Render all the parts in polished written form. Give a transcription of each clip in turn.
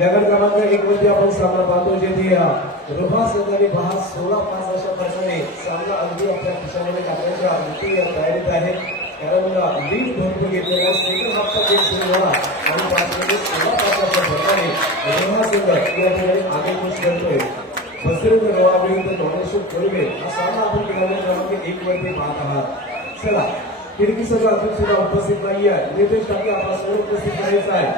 क्रीडागट क्रमांक 1 मध्ये आपण सामना पाहतो जेथे रोहा संघाने 16-5 अशा प्रकारे सामना अगदी आपल्या खिशामध्ये टाकण्याच्या तयारीत आहे. कारण लीड भरपूर घेतलेला सेकंड हाफचा गेम सुरू झाला आणि 5 मध्ये 16-5 अशा प्रकारे रोहा संघ या ठिकाणी आगेकूच करतोय. बसरेंद्र रोहा विरुद्ध ज्ञानेश्वर कर्वे हा सामना आपण क्रीडागट क्रमांक 1 मध्ये पाहत आहात. चला खिडकी संघ अजून सुद्धा उपस्थित नाही आहे. नितेश टाके आपला समोर उपस्थित करायचा आहे.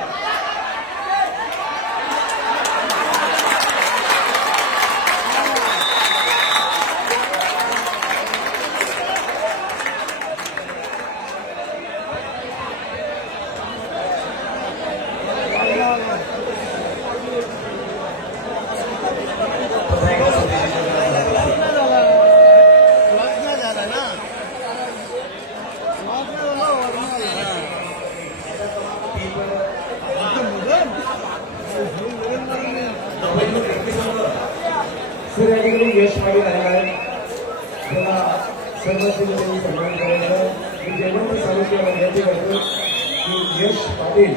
यश पाटील आहे त्याला सर्वस्वी सन्मान करायचा. मी जेव्हा सांगितलं विनंती करतो की यश पाटील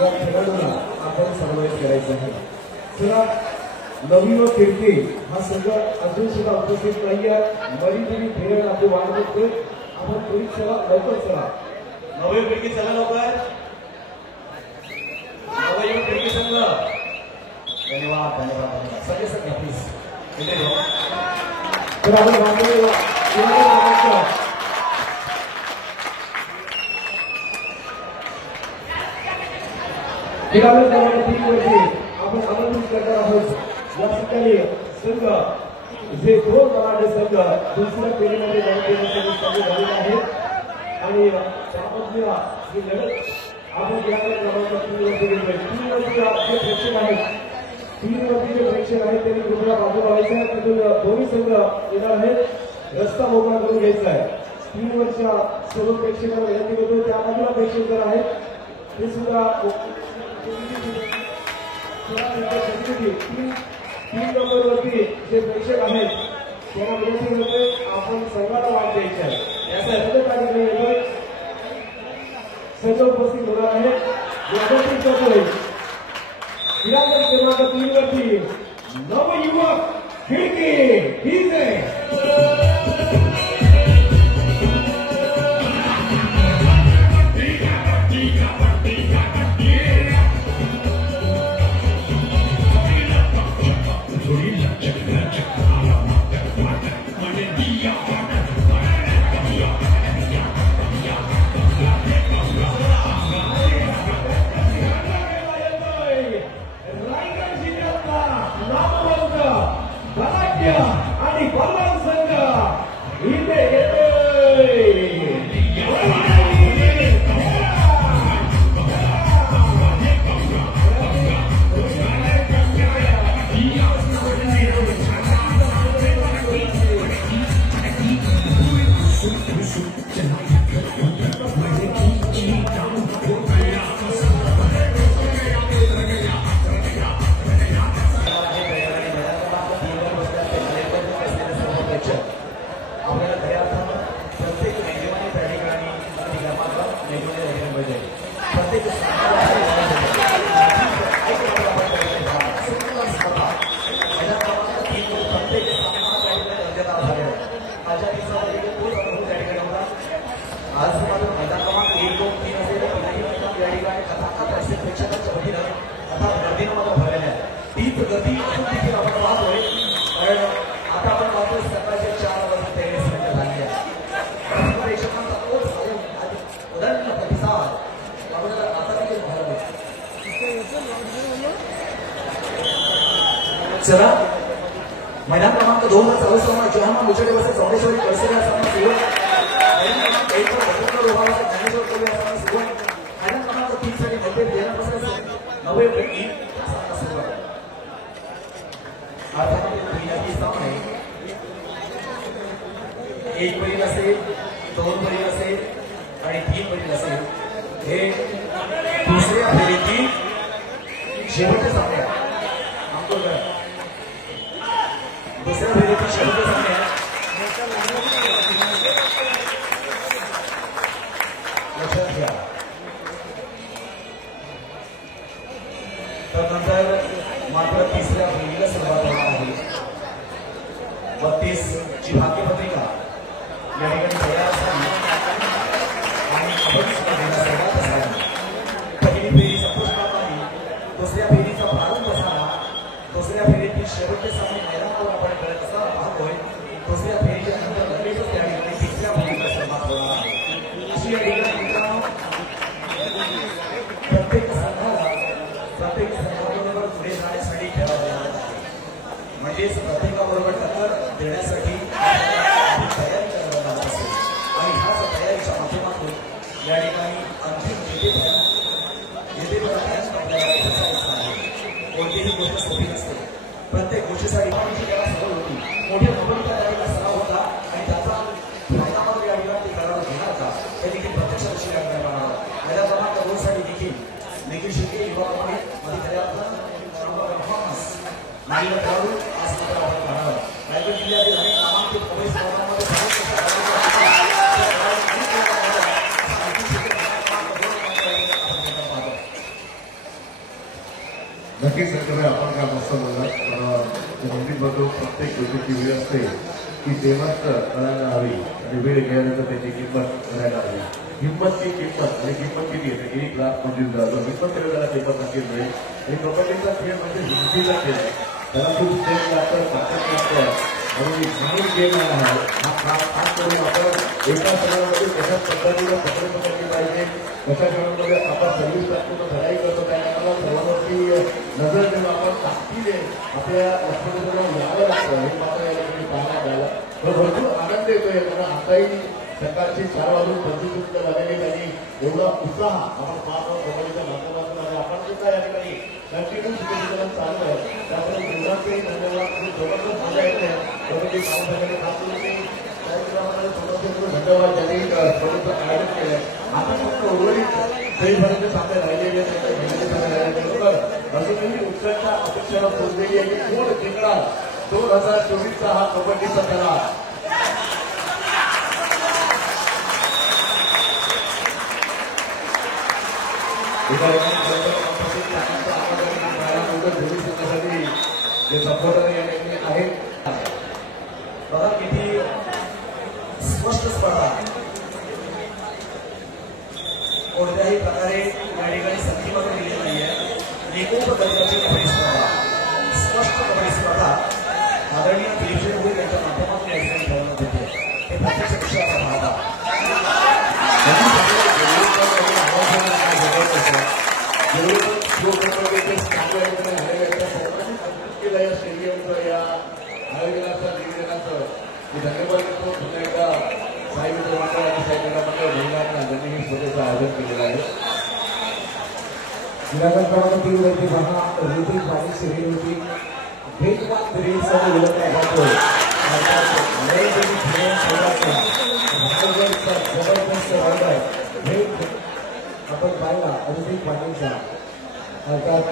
या खेळाडूला आपण समावेश करायचा आहे. चला नवी व खिडकी हा संघ अजून सुद्धा उपस्थित नाही आहे. मरीतरी फेऱ्या आपली वाट बघतोय. आपण थोडी चला लवकर चला. नवी खिडकी चला लवकर. नवी खिडकी संघ धन्यवाद धन्यवाद सगळे सगळे प्लीज. तर आपण आपण आमंत्रित करणार आहोत. या ठिकाणी संघ जे 2 मराठी संघ दुसऱ्या फेरीमध्ये झालेले आहेत आणि त्यामधल्या जी लढत आपण प्रेक्षक आहेत 3 वरती जे प्रेक्षक आहेत त्यांनी कृपया बाजूला व्हायचं. तिथून दोन्ही संघ येणार आहेत. रस्ता मोकळा करून घ्यायचा आहे. 3 वरच्या सर्व प्रेक्षकांना विनंती करतो त्या बाजूला प्रेक्षक जर आहेत ते सुद्धा 3 नंबरवरती जे प्रेक्षक आहेत त्यांना विनंती करतोय आपण संघाला वाट द्यायची आहे. याचा अर्थ काय येतोय संघ उपस्थित होणार आहे. याच्यातून करतोय क्रीडागट क्रमांक 3 वरती नवयुवक खिडकी डीजे. आणि बलवान संघ इथे येतोय. आज मात्र मैदान क्रमांक 1, 2, 3 असेल या ठिकाणी कथाकथ प्रेक्षकांच्या वतीनं आता गर्दीनं मात्र भरलेल्या आहे. तीच गर्दी देखील आपण पाहतोय. कारण आता आपण पाहतोय सकाळचे 4 वाजता 23 मिनिटं झाली आहे. प्रेक्षकांचा तोच उदाहरण प्रतिसाद आपल्याला आता देखील पाहायला चला मैदान क्रमांक 2 वर चालू सामना जहामा मुचडे वर्सेस चौंडेश्वरी कळसरे हा सामना सुरू आहे. मैदान क्रमांक 1 वर बसरेंद्र रोहा वर्सेस ज्ञानेश्वर कर्वे हा सामना सुरू आहे. मैदान क्रमांक 3 साठी नितेश देना वर्सेस नवे खिडकी हा सामना सुरू आहे. अर्थात तीनही सामने 1 परिल असेल, 2 परिल असेल आणि 3 परिल असेल. हे दुसऱ्या फेरीतील शेवटचे सामने आहेत. दुसऱ्या फेरीतील शेवटचे सामने आहेत. लक्षात घ्या. तर नंतर फेरीसाठी शेवटचे सामने मैदानावर आपण करत असताना पाहतोय. दुसऱ्या फेरीच्या नंतर लगेचच त्या ठिकाणी तिसऱ्या फेरीचा समाप्त होणार आहे. अशी या ठिकाणी प्रत्येक संघाबरोबर पुढे जाण्यासाठी खेळावं लागत आहे. म्हणजेच प्रत्येकाबरोबर टक्कर देण्यासाठी तयारी करावी लागत असेल आणि ह्याच तयारीच्या माध्यमातून या ठिकाणी अंतिम येतेपर्यंत आपल्याला एक्सरसाइज आहे. कोणतीही गोष्ट सोपी नसते. प्रत्येक गोष्टीसाठी त्याला सवय होती. मोठ्या मोबाईलचा त्यावेळेला सराव होता आणि त्याचा फायदा मात्र या ठिकाणी करावा घेणार का त्या देखील प्रत्यक्ष लक्ष लागणार राहणार. पहिल्या क्रमांक 2 साठी देखील निखिल शिंदे युवा मध्ये परफॉर्मन्स मागील खेळाडू आज मात्र आपण पाहणार. रायगड जिल्ह्यातील अनेक नामांकित कबड्डी स्पर्धांमध्ये नक्कीच आपण काय मस्त बोललात. हिंदीमधून प्रत्येक गोष्टीची वेळ असते की तेव्हाच करायला हवी आणि वेळ गेल्यानंतर त्याची किंमत करायला हवी. हिंमतची किंमत आणि किंमत किती आहे गेली क्लास मधील जातो. हिंमत केलं त्याला किंमत नक्कीच मिळेल. आणि कबड्डीचा खेळ म्हणजे हिंदीचा खेळ आहे. त्याला खूप स्टेप लागतं, ताकद लागतं आणि घाण गेम आहे हा. खास करून आपण एका सणामध्ये कशा पद्धतीने पकड पकडली पाहिजे, कशा खेळामध्ये आपण सर्व्हिस टाकतो धडाई करतो त्याला सर्वांवरती नजर देऊन आपण ताकदीने आपल्या लक्षात यावं लागतं. हे मात्र या ठिकाणी पाहायला मिळालं. भरपूर आनंद येतोय कारण आताही सरकारची 4 वाजून 25 मिनिटं झालेली आणि एवढा उत्साह आपण पाहतो कबड्डीच्या माध्यमातून आणि आपण सुद्धा या ठिकाणी कंटिन्यू शिकवण चालू आहे. त्यामुळे मुलांचेही धन्यवाद. जबरदस्त मजा येते कबड्डी पाहण्यासाठी. कार्यक्रमामध्ये थोडंसं धन्यवाद त्यांनी स्पर्धेचं आयोजन केलंय. आता फक्त उर्वरित देशभराचे सामने राहिलेले अजूनही उत्कृष्ट अपेक्षेला पोहोचलेली आहे की कोण जिंकणार 2024चा हा कबड्डीचा खेळा. जे सपोर्टर आहेत बघा किती स्पष्ट स्पर्धा. कोणत्याही प्रकारे या ठिकाणी संधीमध्ये दिलेली नाहीये. निकोप दर्जाची कबड्डी स्पर्धा, स्पष्ट कबड्डी स्पर्धा आदरणीय दिलीप मोदी यांच्या माध्यमातून या ठिकाणी ठेवण्यात येते. हे प्रत्यक्ष विषयाचा भाग आहे. स्टेडियमचं या आयोजनाचं नियोजनाचं मी धन्यवाद देतो. पुन्हा एकदा साई मित्र मंडळ आणि साई क्रीडा मंडळ महिलांना ज्यांनी ही स्पर्धेचं आयोजन केलेलं आहे. जिल्हा क्रमांक 3 वरती पहा ऋतिक पाटील श्री होती भेटवाद रेडसाठी बोलत आहे. जबरदस्त ऑर्डर भेट आपण पाहिला ऋतिक पाटीलचा. अर्थात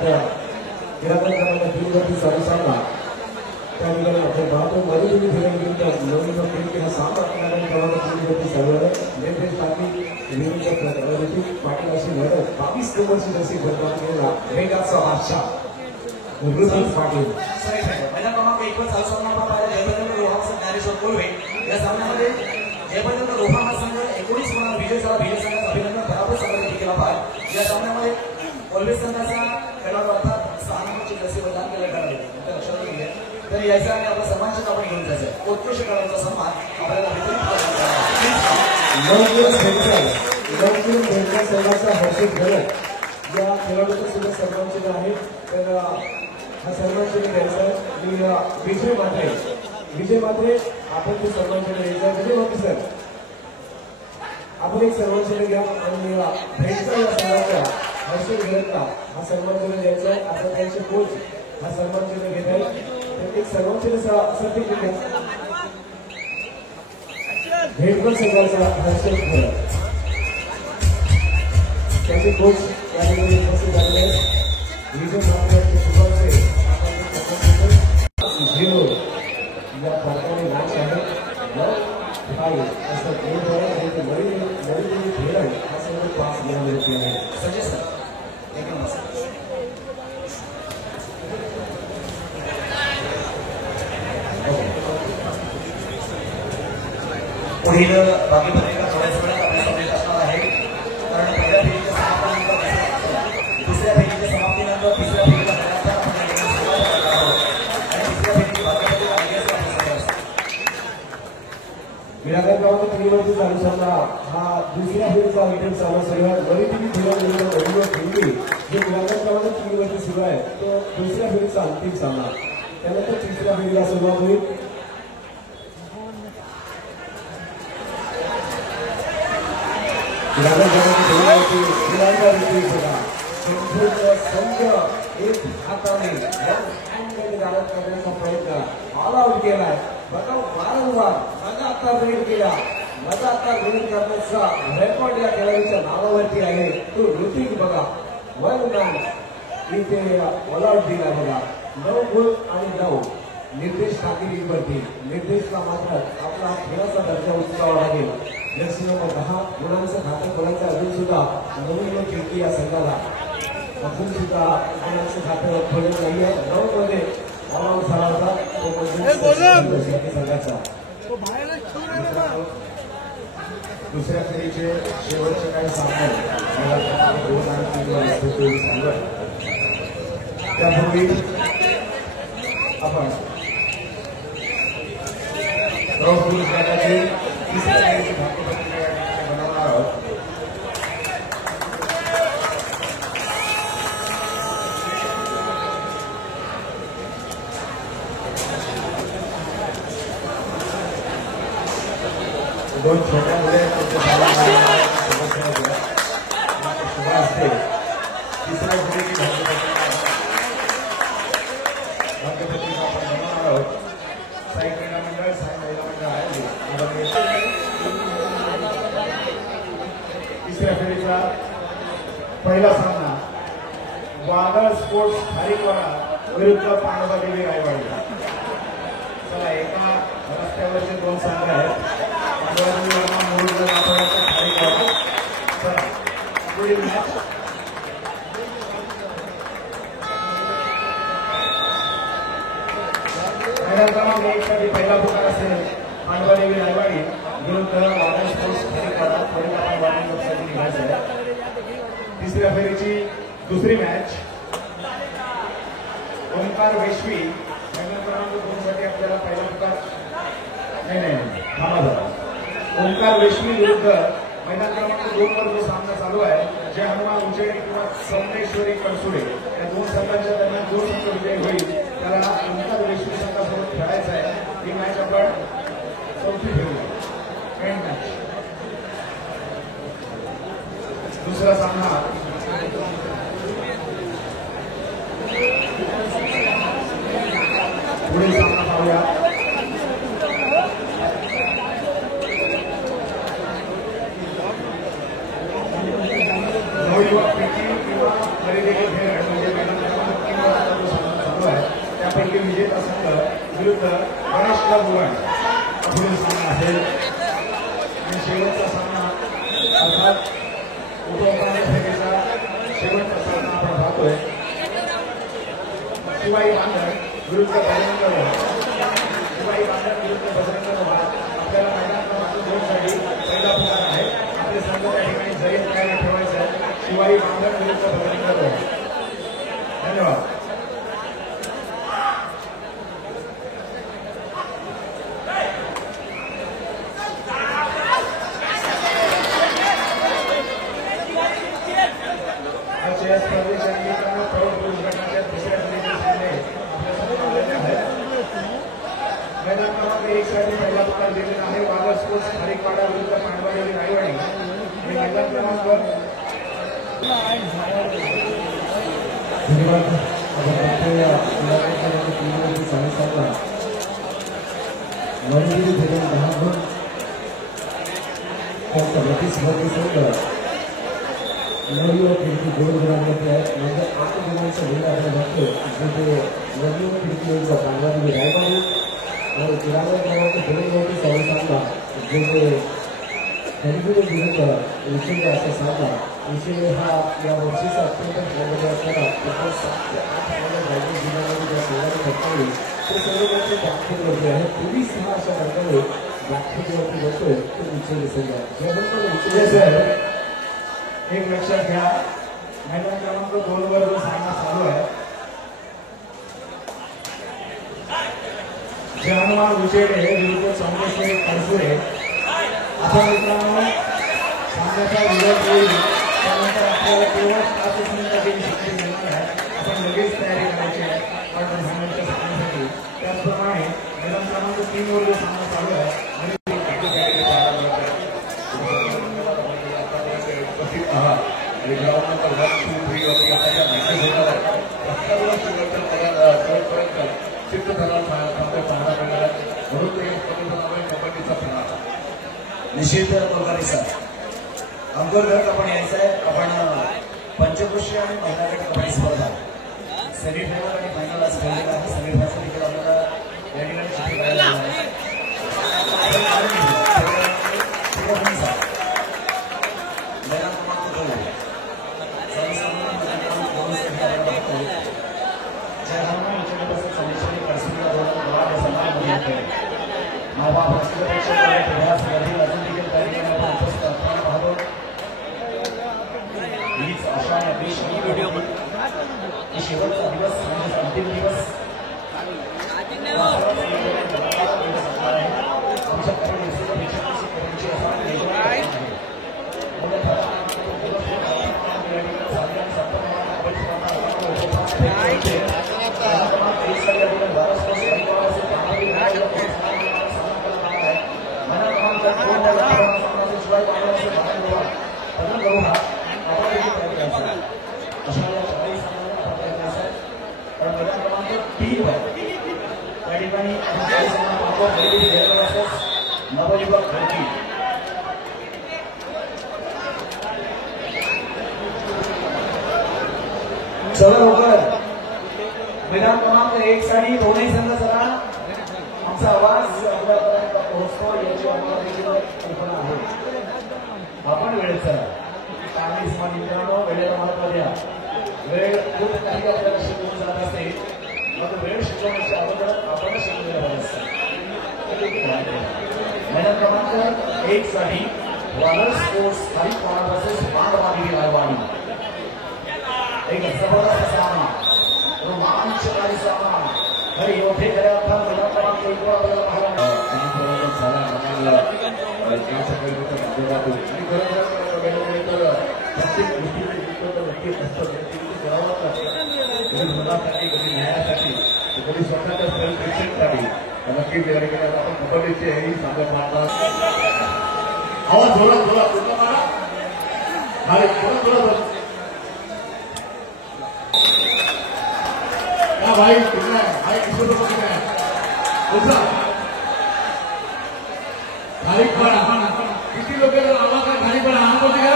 जिल्हा क्रमांक 3 वरती चालू सामना त्या ठिकाणी आपण पाहतो. मधुगिरी फिरंगिंत नवीन केली हा सामना क्रमांक 3 वरती चालू आहे. भेट पाटील विरुद्ध ऋतिक पाटील अशी लढत 22 नंबरची जशी बदलाव केला भेटाचा बादशाह ऋतिक पाटील. पहिला क्रमांक 1 वर चालू सामना पाहिला जयबंधन रोहा ज्ञानेश्वर कोल्हे. या सामन्यामध्ये जयबंधन रोहा हा संघ 19 गुणांना विजय झाला. विजय संघाचं अभिनंदन पराभव संघाने केला पाहिजे. या सामन्यामध्ये कोल्हे संघाचा खेळाडू अर्थात 6 नंबरची जसे बदलाव केला खेळाडू लक्षात घेतले तर यायचा आणि आपल्या सर्वांचीच आपण घेऊन जायचं. उत्कृष्ट खेळाडूचा सन्मान आपल्याला संघाचा हर्षित घरत या खेळाडूचा सुद्धा सन्मानचिन्ह आहे. तर हा सन्मानचिन्ह द्यायचा विजय मात्रे आपण ते सन्मानचिन्ह द्यायचा. विजय मात्रे सर आपण एक सन्मानचिन्ह घ्या आणि भेटचा या संघाचा हर्षित घरतला हा सन्मानचिन्ह द्यायचा आहे. आता त्यांचे कोच हा सन्मानचिन्ह घेत आहे. तर एक सन्मानचिन्ह सर्टिफिकेट भेटकर संघाचा हर्षित घरत त्यांचे कोच या ठिकाणी उपस्थित झालेले आहेत. विजय मात्रेचे शुभांचे झिरो या फरकाने मॅच आहे. असं गेम आणि ते नवीन खेळ आहे हा सर्व 5 मिळाले आहे. संजय सर पुढील बाकी पत्रिका थोड्याच वेळात आपल्या समोर असणार आहे. कारण पहिल्या फेरीच्या समाप्तीनंतर दुसऱ्या फेरीच्या समाप्तीनंतर तिसऱ्या फेरीला आपण टीमवरती चालू सामना हा दुसऱ्या फेरीचा विकेट सामना सुरू आहे. वरील खेळली जे क्रीडांगणामध्ये टीमवरती सुरू आहे तो दुसऱ्या फेरीचा अंतिम सामना. त्यानंतर तिसऱ्या फेरीला सुरुवात होईल. संघ एक हाताने करण्याचा प्रयत्न ऑल आउट केलाय. बघा वारंवार लगातार रेड केला. लगातार रेड करण्याचा रेकॉर्ड या खेळाडूच्या नावावरती आहे. तो ऋतिक बघा 1 मॅन इथे ऑल आउट दिला. बघा 9 गोल आणि 9 निर्देश कामगिरीवरती. निर्देशला मात्र आपला खेळाचा दर्जा उंचावा लागेल. मॅक्सिमम 10 गुणांचं खातं खोलायचं अजून सुद्धा 9 खिडकी या संघाला अजून सुद्धा गुणांचं खातं खोलत नाहीये. 9 मध्ये ऑल आउट झाला होता तो म्हणजे संघाचा. दुसऱ्या फेरीचे शेवटचे काही सामने 2 आणि 3 सांगत. त्यापूर्वी आपण गटाची तिसऱ्या फेरीची भाग्यपत्रिका बनवणार आहोत. दोन छोट्या मुले असते. तिसऱ्या फेरीची भाग्यपत्रिका आपण बनवणार आहोत. साई क्रीडा मंडळ साई महिला मंडळ आहे. तिसऱ्या फेरीचा पहिला सामना वादळ स्पोर्ट्स खारीकवाडा विरुद्ध पांडवादेवी रायवाडी. चला एका रस्त्यावरचे 2 संघ आहेत. पुढील मॅच क्रमांक 1 साठी पहिला पुकार असेल पांडवादेवी रायवाडी विरुद्ध वादळ स्पोर्ट्स खारीकवाडा. निघायचं आहे. तिसऱ्या फेरीची दुसरी मॅच ओंकार वेश्वी मैदान क्रमांक 2 साठी आपल्याला पहिला पुकार नाही ओंकार वेश्वी विरुद्ध मैदान क्रमांक 2 वर जो सामना चालू आहे जे हनुमान उजेड किंवा सोमेश्वरी कणसुडे या 2 संघांच्या दरम्यान जो संघ विजय होईल त्याला ओंकार वेश्वी संघासोबत खेळायचं आहे. ही मॅच आपण चौथी ठेवूया. End match. दुसरा सामना पुढील सामना पाहूया. किंवा खरेदी खेळ म्हणजे मैदान चालू आहे त्यापैकी विजेता संघ विरुद्ध गणेशला बुवाण पुढील सामना असेल. आणि शेवटचा सामना अर्थात उपउपांत्य फेरीचा शेवटचा सामना आपण पाहतोय. शिवाई बांधर विरुद्ध बजरंग रोहा. शिवाई बांधर विरुद्ध बजरंग रोहा. आपल्याला मैदान क्रमांक 2 साठी पहिला पुकार आहे. आपले संघ त्या ठिकाणी जैन काय ठेवायचं आहे. शिवाई बांधर विरुद्ध बजरंग रोहा. धन्यवाद. मैदान क्रमांक 1 साठी पहिला पुकार दिलेला आहे. वादळ स्पोर्ट्स खारीकवाडा विरुद्ध पांडवादेवी रायवाडी. मैदान क्रमांक नवीन खिडकी 2 गुणांवरती आहे. म्हणजे 8 गुणांचा गुण आपण बघतो जिथे नवीन खिडकी पांडवादेवी रायवाडी आणि क्रीडांगण क्रमांक 2 वरती चालू सामना जिथे खंडीर विरुद्ध विषय असा सामना. विषय हा या वर्षीचा अत्यंत खेळामध्ये असताना 7 ते 8 राज्य जिल्ह्यामध्ये ज्या संघाने फटकावली ते सर्व दाखवून आहे. 23 अशा प्रकारे दाखवून बघतोय तो विषय संघ. एक लक्षात घ्या मैदान क्रमांक 2 वर जो सामना चालू आहे हनुमान उजेडे विरुद्ध सोमेश्वरी कणसुडे आता मित्रांनो सामन्याचा विरोध होईल त्यानंतर आपल्याला केवळ 5 मिनिटाची शिक्षण मिळणार आहे. आपण लगेच तयारी करायची आहे सामन्याच्या सामन्यासाठी. त्याचप्रमाणे मैदान क्रमांक 3 वर सामना चालू आहे आणि ग्राउंड नंबर 1, 2, 3 वरती आता या मॅचेस होणार आहे. सिद्ध झाला पाहायला मिळणार म्हणून ते कबड्डीचा प्रकार निश्चित प्रकारे सर अंकुरगड आपण यायचं आहे. आपण पंचक्रोशीय आणि महिला गट कबड्डी स्पर्धा सेमीफायनल आणि फायनल आज खेळलेला आहे. सेमीफायनल देखील आपल्याला या ठिकाणी शिकली करायला आहे. शेवटचा दिवस अंतिम दिवस चला लवकर मैदान क्रमांक 1 साठी दोन्ही संघ चला. आमचा आवाज आपल्यापर्यंत पोहोचतो याची आम्हाला देखील कल्पना आहे. आपण वेळेत चला. चाळीस मित्रांनो वेळेला महत्व द्या. वेळ खूप काही आपल्याला शिकवून जात असते मग वेळ शिकवण्याच्या अगोदर आपणच शिकवलेला पाहिजे. मैदान क्रमांक 1 साठी वॉलर स्पोर्ट्स हरिपाणा वर्सेस बांधवाडी रायवाडी. एक जबरदस्त सामना रोमांचकारी सामना खरी योद्धे खऱ्या अर्थात मैदान क्रमांक 1 वर आपल्याला पाहायला प्रत्येक गोष्टीचे नक्की असतं. कधी मुलासाठी कधी न्यायासाठी कधी स्वतःच्या सेल्फ रिस्पेक्टसाठी नक्की तयारी करायला आपण कबड्डीचे हेही सांगत मारतात. आवाज जोरात जोरात पूर्ण मारा. अरे जोरात जोरात भाई कितना है भाई किसको तो कितना है उठा खाली पड़ा किसी लोग का आवाज का खाली पड़ा हमको दिखा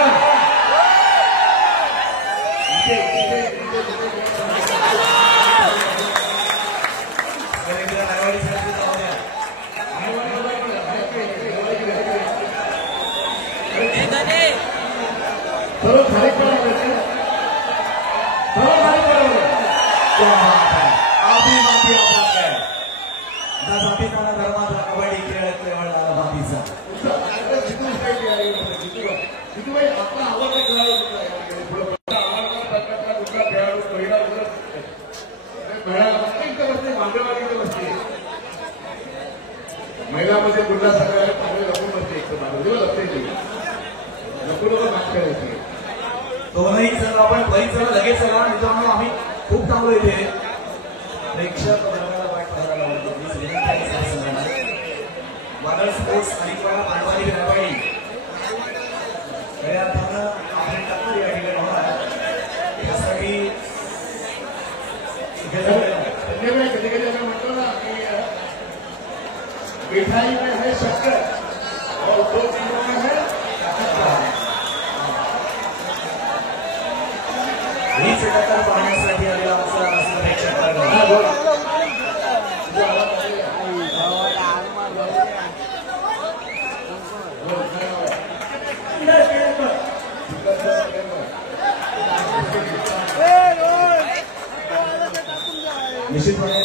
चलो खाली पड़ा चलो खाली पड़ा जातीचा धर्माचा कबड्डी खेळ केवळ बाबीचा आपला आवडता खेळाडू महिलामध्ये पुन्हा सगळ्या पाणी लपून बसते एक लपून लोक मात करायची. दोनही चल आपण पहिली चला लगेच चला मित्रांनो. आम्ही खूप चांगलो इथे प्रेक्षक वादळ स्पोर्ट्स आणि बांधवाडी रायवाडी खऱ्या अर्थानं आपली टक्कर या ठिकाणी होणार. त्यासाठी कधी कधी आपण म्हणतो ना की मिठाई में है शक्कर और 2 चीजों में है हीच टक्कर पाहण्यासाठी आलेला आमचा प्रेक्षक निश्चितपणे